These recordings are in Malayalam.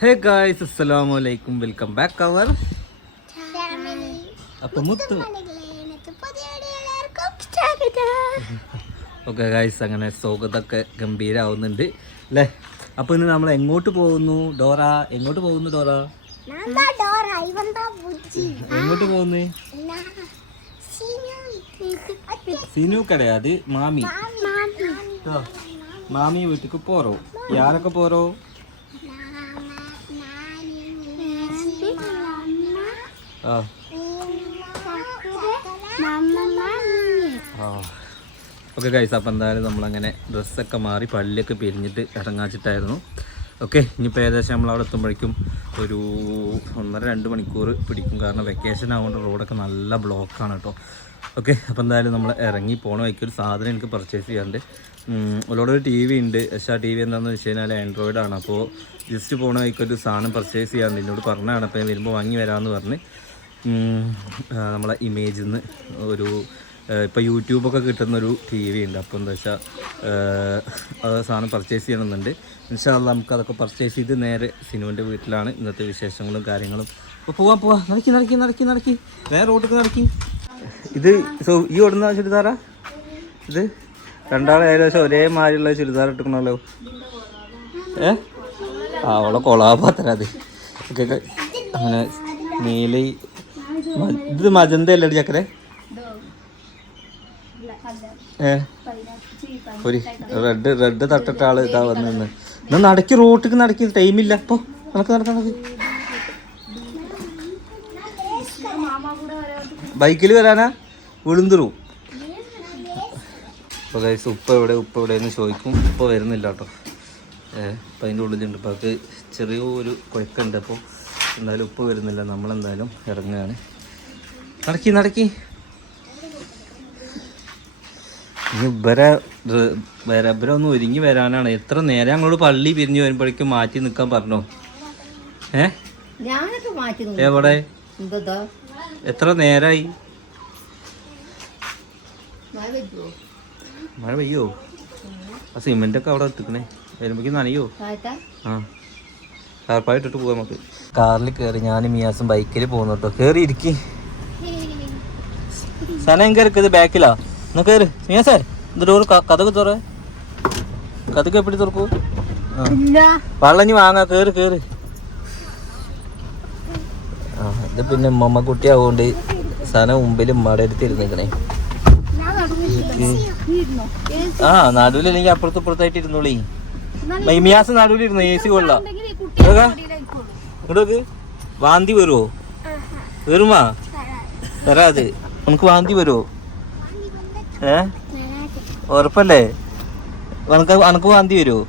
ഹേ ഗായ്സ്, അസ്സലാമു അലൈക്കും, വെൽക്കം ബാക്ക് അവർ. അപ്പോൾ മുത്തു ഓക്കെ ഗായ്സ്, അങ്ങനെ സ്വാഗതമൊക്കെ ഗംഭീരമാവുന്നുണ്ട് അല്ലേ. അപ്പോൾ ഇന്ന് നമ്മൾ എങ്ങോട്ട് പോകുന്നു ഡോറ? എങ്ങോട്ട് പോകുന്നു ഡോറ? എങ്ങോട്ട് പോകുന്നു? സിനു കടയാത് മാമി മാമി വീട്ടിക്ക് പോറോ? യാരൊക്കെ പോറോ? ഓക്കെ ഗൈസ്, അപ്പം എന്തായാലും നമ്മളങ്ങനെ ഡ്രസ്സൊക്കെ മാറി പള്ളിയൊക്കെ പിരിഞ്ഞിട്ട് ഇറങ്ങാച്ചിട്ടായിരുന്നു. ഓക്കെ, ഇനിയിപ്പോൾ ഏകദേശം നമ്മളവിടെ എത്തുമ്പോഴേക്കും ഒരു 1.5-2 മണിക്കൂർ പിടിക്കും. കാരണം വെക്കേഷൻ ആവുകൊണ്ട് റോഡൊക്കെ നല്ല ബ്ലോക്കാണ് കേട്ടോ. ഓക്കെ, അപ്പോൾ എന്തായാലും നമ്മൾ ഇറങ്ങി പോണ വഴിക്കൊരു സാധനം എനിക്ക് പർച്ചേസ് ചെയ്യാറുണ്ട്. ഒരു ടി വി ഉണ്ട്. പക്ഷേ ആ ടി വി എന്താണെന്ന് വെച്ച് കഴിഞ്ഞാൽ ആൻഡ്രോയിഡാണ്. അപ്പോൾ ജസ്റ്റ് പോണ വഴിക്കൊരു സാധനം പർച്ചേസ് ചെയ്യാറുണ്ട്. എന്നോട് പറഞ്ഞതാണ്. അപ്പോൾ ഞാൻ വരുമ്പോൾ വാങ്ങി വരാമെന്ന് പറഞ്ഞ് നമ്മളെ ഇമേജിൽ നിന്ന് ഒരു ഇപ്പോൾ യൂട്യൂബൊക്കെ കിട്ടുന്നൊരു ടി വി ഉണ്ട്. അപ്പോൾ എന്താ വെച്ചാൽ അത് സാധനം പർച്ചേസ് ചെയ്യണമെന്നുണ്ട്. ഇൻഷാ അല്ലാഹ് നമുക്കതൊക്കെ പർച്ചേസ് ചെയ്ത് നേരെ സിനുവിൻ്റെ വീട്ടിലാണ് ഇന്നത്തെ വിശേഷങ്ങളും കാര്യങ്ങളും. അപ്പോൾ പോവാം നടക്കി വേറെ റോഡിലേക്ക് നടക്കി. ഇത് ഈ ഓടുന്ന ചുരിദാറാ? ഇത് രണ്ടാളെ ഏകദേശം ഒരേ മാതിരിയുള്ള ചുരിദാർ ഇട്ടിക്കണല്ലോ. അവളെ കൊളാപാത്ര അത്. ഓക്കെ, അങ്ങനെ നീല ഇത് മജന്ത അല്ലേ ചക്കരെ? ഒരു റെഡ് തട്ടിട്ട ആള് ഇതാ വന്ന് എന്നാ നടക്കി റോട്ടിക്ക് നടക്കി. ടൈമില്ല. അപ്പോൾ നടക്ക് ബൈക്കിൽ വരാനാ വിളുന്തിറും. അപ്പോൾ ഗൈസ്, ഉപ്പ എവിടെയെന്ന് ചോദിക്കും. ഉപ്പ വരുന്നില്ല കേട്ടോ. അപ്പം അതിൻ്റെ ഉള്ളിലുണ്ട്. അപ്പോൾ അത് ചെറിയൊരു കുഴക്കമുണ്ട്. അപ്പോൾ എന്തായാലും ഉപ്പ വരുന്നില്ല. നമ്മളെന്തായാലും ഇറങ്ങുകയാണ്. നടക്കി ഇനി ഇവരെ ഒന്ന് ഒരുങ്ങി വരാനാണ്. എത്ര നേരം ഞങ്ങളോട് പള്ളി പിരിഞ്ഞ് വരുമ്പോഴേക്കും മാറ്റി നിൽക്കാൻ പറഞ്ഞോ? എവിടെ എത്ര നേരമായി? മഴ പെയ്യോ? ആ സിമെൻ്റൊക്കെ അവിടെ എത്തിക്കണേ. വരുമ്പോഴേക്കും നനയോ? കാർപ്പായിട്ടിട്ട് പോവാം നമുക്ക്. കാറിൽ കയറി ഞാനും മിയാസും ബൈക്കിൽ പോകുന്നു കേട്ടോ. കയറി ഇരിക്കി. സനം കയറിക്കത് ബാക്കിലാ. എന്നാ കയറി മിയാസേ. ഇത് ഡോറ് കഥക്ക് തുറ. കഥക്ക് എപ്പിടി തുറക്കൂ? വള്ളഞ്ഞ് വാങ്ങാ. കയറി. ഇത് പിന്നെ ഉമ്മ കുട്ടിയാവുകൊണ്ട് സനം മുമ്പിൽ മടരുത്തിരുന്നിക്കണേ. നടുവിലെങ്കിൽ അപ്പുറത്തും ഇപ്പുറത്തായിട്ട് ഇരുന്നോളി. മിയാസ് നടുവിലിരുന്നു. AC കൊള്ളാം. ഇങ്ങോട്ട് വാന്തി വരുമോ? വരുമാ തരാത്. നമുക്ക് വാന്തി വരുമോ? ഉറപ്പല്ലേ? അനക്ക് വാന്തി വരുമോ?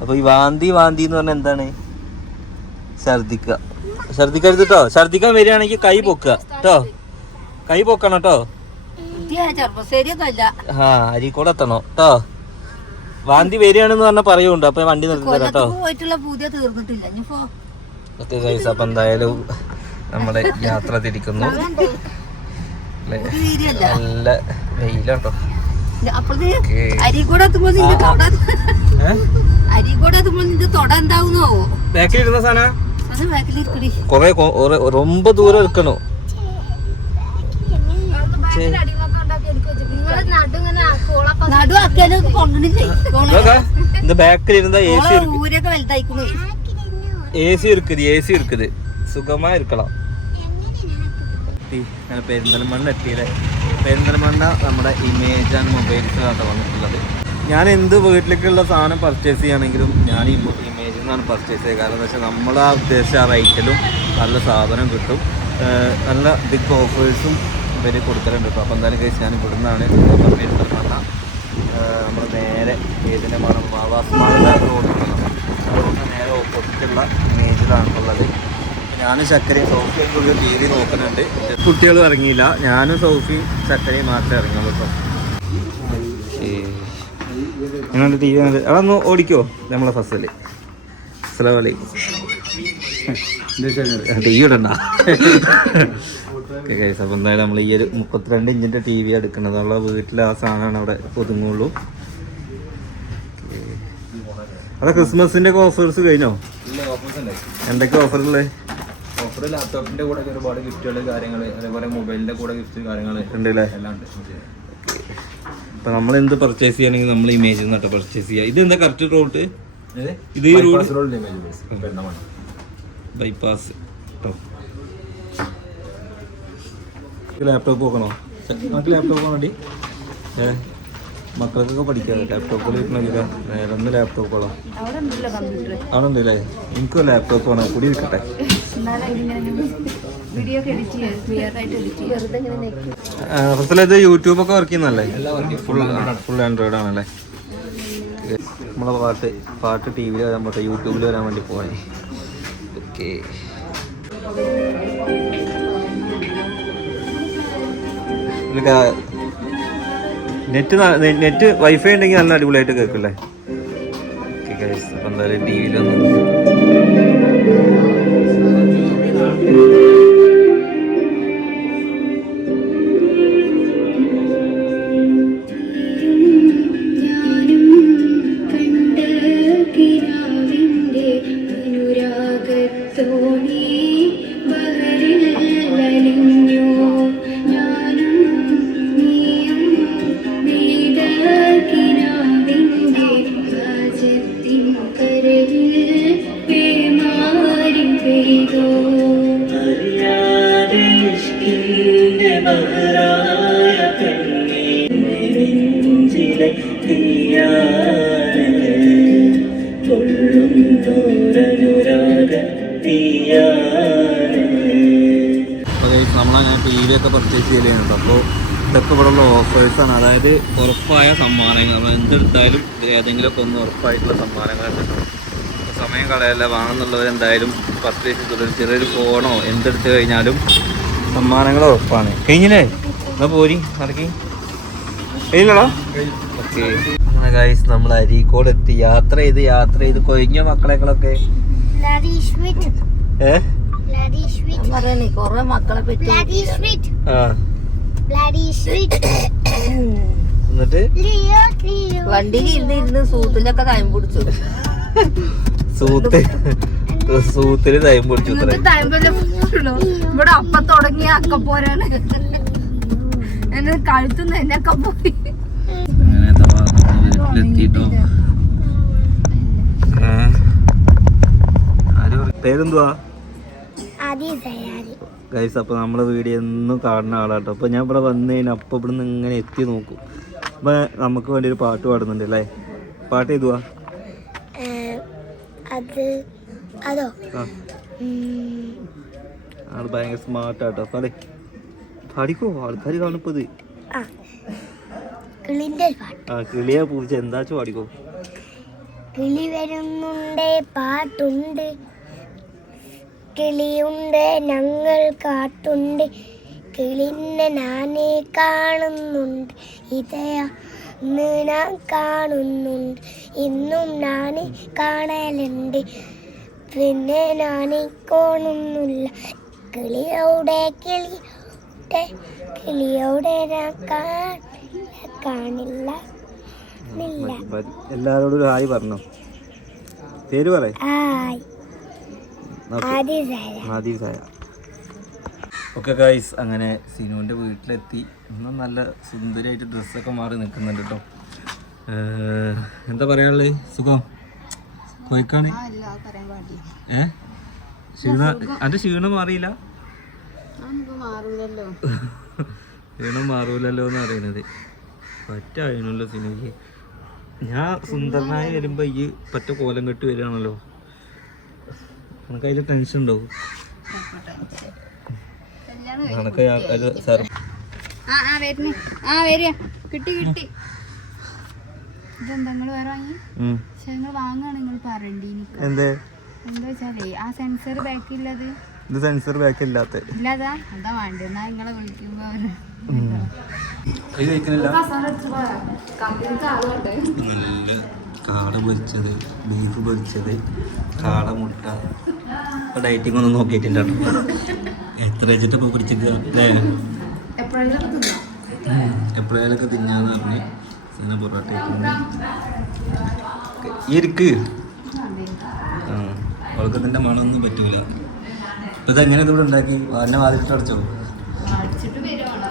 അപ്പൊ ഈ വാന്തി എന്ന് പറഞ്ഞാൽ എന്താണ്? ഛർദിക്കരുത് കേട്ടോ. ഛർദിക്കാൻ വരികയാണെങ്കിൽ കൈ പൊക്കുക കേട്ടോ. കൈ പൊക്കണം കേട്ടോ. അരിക്കോടെ എത്തണോ കേട്ടോ. വാന്തി വരികയാണെന്ന് പറഞ്ഞാൽ പറയുന്നുണ്ട്. അപ്പൊ വണ്ടി നിർത്തി തരാം കേട്ടോ. ഓക്കെ ഗൈസ്, അപ്പൊ എന്തായാലും നമ്മുടെ യാത്ര തിരിക്കുന്നു. നല്ല വെയിലാട്ടോ. ബാക്കിലിരുന്ന സാധനം കൊറേ ரொம்ப ദൂരം എടുക്കണോ? இந்த பேக்கில் இருந்தா ஏசி இருக்குது. സുഖമായി ഇരിക്കണം. അങ്ങനെ പെരിന്തൽമണ്ണ എത്തിയില്ലേ. പെരിന്തൽമണ്ണ നമ്മുടെ ഇമേജ് ആൻഡ് മൊബൈൽസിലാണ് വന്നിട്ടുള്ളത്. ഞാൻ എന്ത് വീട്ടിലേക്കുള്ള സാധനം പർച്ചേസ് ചെയ്യുകയാണെങ്കിലും ഞാൻ ഈ ഇമേജിൽ നിന്നാണ് പർച്ചേസ് ചെയ്യുക. കാരണം എന്താ വെച്ചാൽ നമ്മൾ ആ ഉദ്ദേശിച്ച ആ റേറ്റിലും നല്ല സാധനം കിട്ടും. നല്ല ബിഗ് ഓഫേഴ്സും ഇവർ കൊടുക്കലുണ്ട് കേട്ടോ. അപ്പോൾ എന്തായാലും കഴിച്ച് ഞാൻ ഇവിടുന്നാണ് പെരിന്തൽമണ്ണ. നമ്മൾ നേരെ ഏതിൻ്റെ മണം വാസ്മാളുടെ റോഡിലുള്ള നേരെ ഓപ്പോസിറ്റുള്ള ഇമേജിലാണുള്ളത്. ഞാനും ചക്കരയും സോഫിയും കൂടി ടി വി നോക്കുന്നുണ്ട്. കുട്ടികളും ഇറങ്ങിയില്ല. ഞാനും സോഫിയും ചക്കരയും മാത്രമേ ഇറങ്ങുള്ളൂ കേട്ടോ. ഞങ്ങളുടെ ടി വി അതൊന്ന് ഓടിക്കോ നമ്മളെ ഫസല്. അസ്സലാമു ടി വി ഇടണ്ട. അപ്പോൾ എന്തായാലും നമ്മൾ ഈ ഒരു 32 ഇഞ്ചിൻ്റെ ടി വി എടുക്കുന്നത്. ഉള്ള വീട്ടിൽ ആ സാധനമാണ് അവിടെ ഒതുങ്ങുള്ളൂ. അതെ, ക്രിസ്മസിൻ്റെ ഓഫേഴ്സ് കഴിഞ്ഞോ? എന്തൊക്കെ ഓഫറുള്ളത്? ഓഫർ ലാപ്ടോപ്പിന്റെ കൂടെ ഒരുപാട് ഗിഫ്റ്റുകൾ കാര്യങ്ങൾ, അതേപോലെ മൊബൈലിന്റെ കൂടെ ഗിഫ്റ്റ് കാര്യങ്ങൾ ഉണ്ട് അല്ലേ? എല്ലാം ഉണ്ട്. അപ്പൊ നമ്മൾ എന്ത് പർച്ചേസ് ചെയ്യണമെങ്കിൽ നമ്മൾ ഇമേജിൽ നിന്നിട്ട് പർച്ചേസ് ചെയ്യാം. ഇത് എന്താ കറക്റ്റ് റൂട്ട്? ഇത് ബൈപ്പാസ്. ലാപ്ടോപ്പ് നോക്കണോ? നമുക്ക് ലാപ്ടോപ്പ് വേണ്ടി മക്കൾക്കൊക്കെ പഠിക്കാം. ലാപ്ടോപ്പിൽ നേരെ ഒന്ന് ലാപ്ടോപ്പുകളോ അവിടെ ഉണ്ടല്ലേ? എനിക്കും ലാപ്ടോപ്പ് വേണം, കൂടി ഇരിക്കട്ടെ. ഇത് യൂട്യൂബൊക്കെ വർക്ക് ചെയ്യുന്നല്ലേ? ഫുൾ ആൻഡ്രോയിഡ് ആണല്ലേ? നമ്മളെ പാട്ട് ടി വിയിൽ വരാൻ പോട്ടെ, യൂട്യൂബിൽ വരാൻ വേണ്ടി പോവാൻ. ഓക്കെ, നെറ്റ് വൈഫൈ ഉണ്ടെങ്കിൽ നല്ല അടിപൊളിയായിട്ട് കേൾക്കില്ലേ? ഓക്കെ ഗൈസ്, അപ്പം എന്തായാലും ടി വിയിലൊന്നും നമ്മളങ്ങനെ ടി വി ഒക്കെ പർച്ചേസ് ചെയ്യലുണ്ട്. അപ്പോൾ ഇതൊക്കെ ഇവിടെ ഉള്ള ഓഫേഴ്സാണ്. അതായത് ഉറപ്പായ സമ്മാനങ്ങൾ, നമ്മൾ എന്തെടുത്താലും ഏതെങ്കിലുമൊക്കെ ഒന്ന് ഉറപ്പായിട്ടുള്ള സമ്മാനങ്ങളൊക്കെ കിട്ടും. അപ്പോൾ സമയം കളയല്ല, വേണമെന്നുള്ളവർ എന്തായാലും പർച്ചേസ് ചെയ്തിട്ട് ചെറിയൊരു ഫോണോ എന്തെടുത്ത് കഴിഞ്ഞാലും സമ്മാനങ്ങൾ ഉറപ്പാണ്. കഴിഞ്ഞില്ലേ? എന്നാൽ പോരി നടക്കി കഴിഞ്ഞല്ലോ. ഓക്കെ, അങ്ങനെ ഗൈസ് നമ്മൾ അരീക്കോട് എത്തി. യാത്ര ചെയ്ത് കൊഴിഞ്ഞ മക്കളെകളൊക്കെ കൊറേ മക്കളെ പറ്റി എന്നിട്ട് വണ്ടിയിൽ ഇരുന്ന് സൂത്തിലൊക്കെ ടൈം പിടിച്ചു. സൂത്തില് ടൈം പിടിച്ചു. ഇവിടെ അപ്പ തുടങ്ങിയ അക്കപ്പോരാണ് എന്നെ കഴുത്തുനിന്ന് എന്നൊക്കെ പോയി. പേരെന്തുവാ? ഗൈസ്, അപ്പോൾ നമ്മളെ വീഡിയോ എന്നും കാണുന്ന ആളാട്ടോ. അപ്പോൾ ഞാൻ ഇവിടെ വന്നു കഴിഞ്ഞാൽ അപ്പം ഇവിടെ നിന്ന് ഇങ്ങനെ എത്തി നോക്കും. അപ്പം നമുക്ക് വേണ്ടി ഒരു പാട്ട് പാടുന്നുണ്ട് അല്ലേ? പാട്ട് ഏതുവാ? ആള് ഭയങ്കര സ്മാർട്ടാട്ടോ. പാടിക്കോ, ആൾക്കാർ കാണിപ്പത്. കിളിയാ പൂച്ച എന്താച്ചു പാടിക്കോ. കിളി വരുന്നുണ്ട്, പാട്ടുണ്ട്, കിളിയുണ്ട്, ഞങ്ങൾ കാട്ടുണ്ട്, കിളിനെ നാനേ കാണുന്നുണ്ട്, ഇതയാന്ന് ഞാൻ കാണുന്നുണ്ട്, ഇന്നും നാനേ കാണലുണ്ട്, പിന്നെ നാനേ കാണുന്നില്ല, കിളിയോടെ കിളിയോടെ ഞാൻ കാണില്ല. എല്ലാരോടും ഹായ് പറഞ്ഞോ. പേര് പറ. ഓക്കെ ഗൈസ്, അങ്ങനെ സിനുവിൻ്റെ വീട്ടിലെത്തി. ഇന്നും നല്ല സുന്ദരിയായിട്ട് ഡ്രസ്സൊക്കെ മാറി നിൽക്കുന്നുണ്ട് കേട്ടോ. എന്താ പറയാനുള്ളത്? സുഖം കോയിക്കാണ്? അതിന്റെ ക്ഷീണം മാറിയില്ല? ക്ഷീണം മാറൂലല്ലോ എന്ന് പറയുന്നത്. പറ്റായിരുന്നല്ലോ സിനുക്ക്. ഞാൻ സുന്ദരനായി വരുമ്പോ ഈ പറ്റ കോലം കെട്ടി വരികയാണല്ലോ. നമുക്ക് അതിൽ ടെൻഷൻ ഉണ്ടാവും. കിട്ടി ഇതെന്താ വേറെ വാങ്ങി? വാങ്ങാണ് നിങ്ങൾ പറയണ്ടി. എന്താ വെച്ചാലേ ആ സെൻസർ ബാക്ക് ഇല്ലത്. ഇത് സെൻസർ ബാക്ക് ഇല്ലാത്ത ഇല്ലാതാ എന്താ വേണ്ട. എന്നാ നിങ്ങളെ വിളിക്കുമ്പോ നല്ല കാട പൊരിച്ചത്, ബീഫ് പൊരിച്ചത്, കാട മുട്ട. ഡയറ്റിംഗ് ഒന്നും നോക്കിയിട്ടില്ല. എത്ര വെച്ചിട്ട് ഇപ്പോൾ പിടിച്ചിട്ട് എപ്പോഴേലൊക്കെ തിന്നാന്ന് പറഞ്ഞ് സിന പൊറോട്ട ഇരിക്ക്. അവൾക്ക് ഇതിൻ്റെ മണമൊന്നും പറ്റൂല. ഇപ്പം ഇതെങ്ങനെ ഇതോടെ ഉണ്ടാക്കി എന്നെ വാതിലിട്ട് അടച്ചോ? അടിച്ചിട്ട് വരുവാണോ?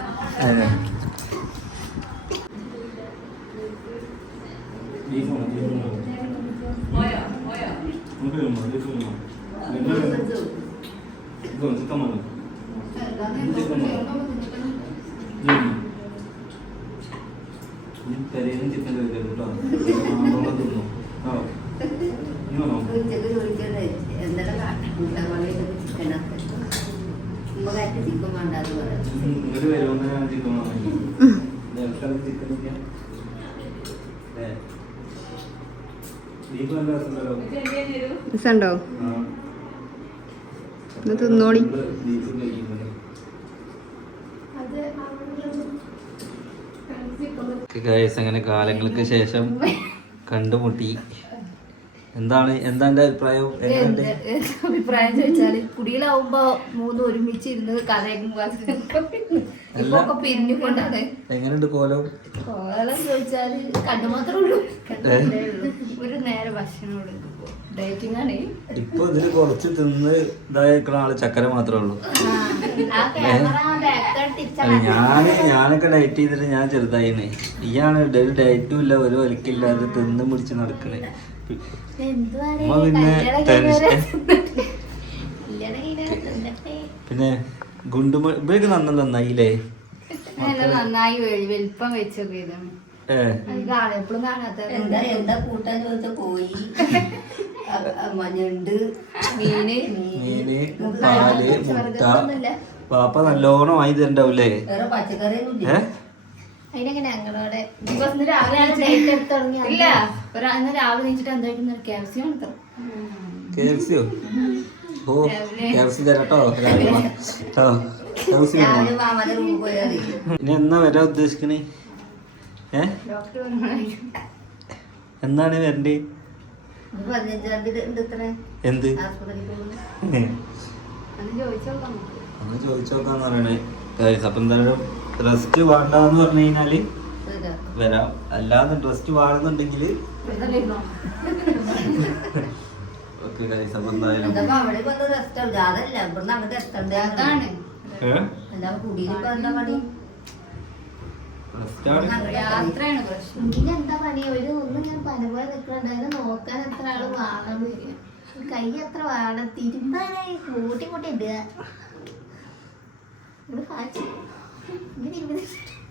രസമുണ്ടോ? തിന്നോളി. അങ്ങനെ കാലങ്ങൾക്ക് ശേഷം കണ്ടുമുട്ടി. എന്താണ് എന്റെ അഭിപ്രായം? അഭിപ്രായം ചോദിച്ചാല് കുടിയിലാവുമ്പോ മൂന്ന് ഒരുമിച്ച് ഇരുന്ന് കഥയും ഇപ്പൊക്കെ പിരിഞ്ഞുകൊണ്ടാണ്. എങ്ങനെയുണ്ട് കോലം? കോലം ചോദിച്ചാല് കണ്ടു മാത്രമേ ഉള്ളൂ. ഒരു നേരെ ഭക്ഷണം ഡയറ്റിംഗ് ആണ്. ഇപ്പൊ ഇതില് കുറച്ച് തിന്ന് ഇതായിരിക്കുന്ന ആള് ചക്കര മാത്രമേ ഉള്ളൂ. ഞാനൊക്കെ ഡയറ്റ് ചെയ്തിട്ട് ഞാൻ ചെറുതായിന്നേ. ഇയാണ് ഡയറ്റും ഇല്ല, ഒരു വലിക്കില്ല, അത് തിന്ന് പിടിച്ച് നടക്കണേ. പിന്നെ പിന്നെ ഗുണ്ടുമ ഇവരൊക്കെ നന്നായില്ലേ? നന്നായി വലിപ്പം വെച്ചൊക്കെ എപ്പോഴും കാണാത്ത എന്താ കൂട്ടാൻ ചോദിച്ച കോഴി, മഞ്ഞുണ്ട്, മീന്, പാല്, മുട്ട. പാപ്പ നല്ലോണം വാങ്ങി തരണ്ടാവൂലേ? അതിനെങ്ങനെ ഞങ്ങളോടെ ദിവസം രാവിലെ ഇല്ല അന്ന് രാവിലെ നീച്ചിട്ട് എന്തായിരുന്നു കാൽസ്യം എടുത്തോ. KFC-യോ? ഓ KFC തരാട്ടോ. ഇനി എന്നാ വരാൻ ഉദ്ദേശിക്കണേ? എന്നാണ് വരണ്ടേ? എന്ത് അന്ന് ചോദിച്ചോക്കാന്ന് പറയണേ. അപ്പൊ എന്തായാലും റെസ്റ്റ് വേണ്ടെന്ന് പറഞ്ഞു കഴിഞ്ഞാല് വരാം. അല്ലാതെ റെസ്റ്റ് വേണമെന്നുണ്ടെങ്കിൽ ഓക്കെ ഗൈസ്. അപ്പൊ എന്തായാലും എന്താ പണി? ഒരു ഒന്നും ഞാൻ പനപോലെ നിൽക്കണ്ടായിരുന്നു. നോക്കാൻ എത്ര ആള് വാങ്ങാൻ വരിക, കൈ എത്ര വാട തിരുമ്പാനായി കൂട്ടി കൂട്ടി ഇടുക.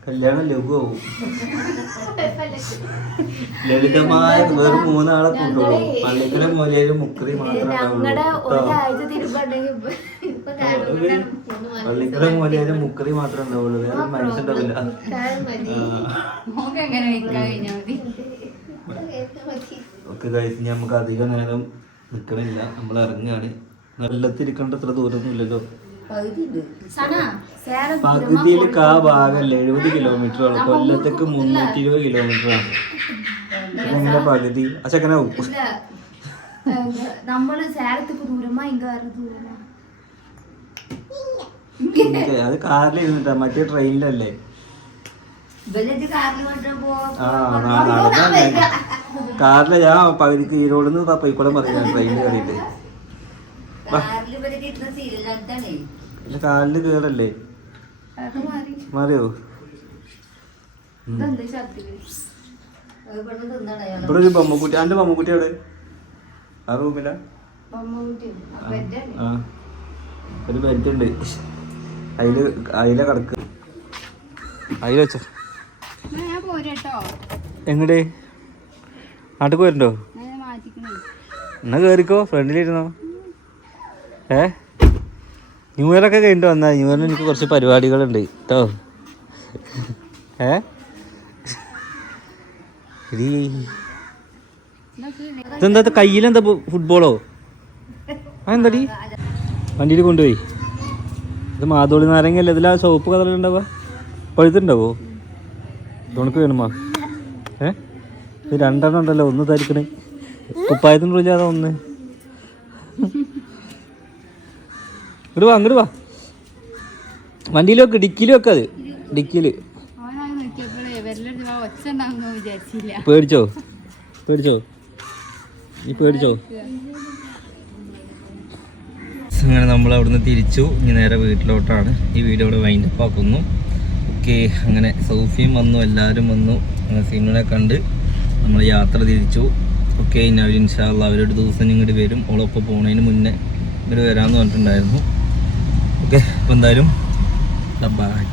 കല്യാണം ലഘുവാവും. ലളിതമായ വേറെ 3 ആളെ കൊണ്ടുള്ളൂ. പള്ളിക്കല മൂലയിലും മുക്കറി പള്ളിക്കല മൂലയിലും മുക്കറി മാത്രമേ ഉണ്ടാവുള്ളൂ. വേറെ മനസ്സിലാവില്ല. ഓക്കെ ഗൈസ്, ഇനി നമുക്ക് അധികം നേരം നിൽക്കണില്ല, നമ്മൾ ഇറങ്ങുകയാണ്. വെള്ളത്തിരിക്കേണ്ട അത്ര ദൂരമൊന്നും ഇല്ലല്ലോ. പകുതിയിലേക്ക് ആ ഭാഗമല്ലേ 70 കിലോമീറ്ററാണ്. കൊല്ലത്തേക്ക് 320 കിലോമീറ്ററാണ്. എങ്ങനെ പകുതി ആ ചക്കനാവും? അത് കാറിൽ ഇരുന്നിട്ടാ, മറ്റേ ട്രെയിനിലല്ലേ? കാറില് ഞാൻ പകുതിക്ക് ഈരോടുന്ന് പൈക്കോളം പറയാ ട്രെയിനിൽ കയറിയിട്ട്. ഇല്ല കാലില് കേറല്ലേ? മാറിയോ? ഇവിടെ ഒരു ബൊമ്മക്കുട്ടി. അന്റെ ബൊമ്മക്കുട്ടി അവിടെ ആ റൂമിലാ? ആ ഒരു ബെഡ് ഉണ്ട്, അതിലെ കിടക്ക്. അതിൽ വെച്ചോ. എങ്ങടെ നാട്ടിൽ പോയിട്ടുണ്ടോ? എന്നാ കേറിക്കോ, ഫ്രണ്ടിലിരുന്നോ. ന്യൂ ഇയർ ഒക്കെ കഴിഞ്ഞിട്ട് വന്നാൽ ന്യൂ ഇയറിന് എനിക്ക് കുറച്ച് പരിപാടികളുണ്ട് കേട്ടോ. ഇതെന്താ കയ്യിലെന്താ ഫുട്ബോളോ? അതെന്താടി വണ്ടിയിൽ കൊണ്ടുപോയി? ഇത് മാതോളി നാരങ്ങല്ലേ? ഇതിലാ ചുവപ്പ് കളറുണ്ടാവുക, പഴുത്തുണ്ടാവോ? തുണക്ക് വേണമാ? ഇത് 2 ഉണ്ടല്ലോ, ഒന്ന് ധരിക്കണേ. കുപ്പായത്തിന് ഇല്ലാതെ ഒന്ന്. ഇങ്ങോട്ട് വാ, അങ്ങോട്ട് വാ. വണ്ടിയിൽ വെക്ക്, ഡിക്കിയിൽ വെക്ക. അത് ഡിക്കിയിൽ. പേടിച്ചോ? പേടിച്ചോ? നീ പേടിച്ചോ? അങ്ങനെ നമ്മൾ അവിടുന്ന് തിരിച്ചു. ഇനി നേരെ വീട്ടിലോട്ടാണ്. ഈ വീഡിയോ ഇവിടെ വൈൻഡപ്പ് ആക്കുന്നു. ഓക്കെ, അങ്ങനെ സൗഫിയും വന്നു, എല്ലാവരും വന്നു, സിനുവിനെ കണ്ട് നമ്മൾ യാത്ര തിരിച്ചു. ഓക്കെ, ഇനി അവർ ഇൻഷാ അല്ലാഹ് അവരൊരു ദിവസം ഇങ്ങോട്ട് വരും. ഓളൊപ്പം പോണതിന് മുന്നേ ഇവർ വരാമെന്ന് പറഞ്ഞിട്ടുണ്ടായിരുന്നു. ഓക്കെ, അപ്പോൾ എന്തായാലും ബൈ.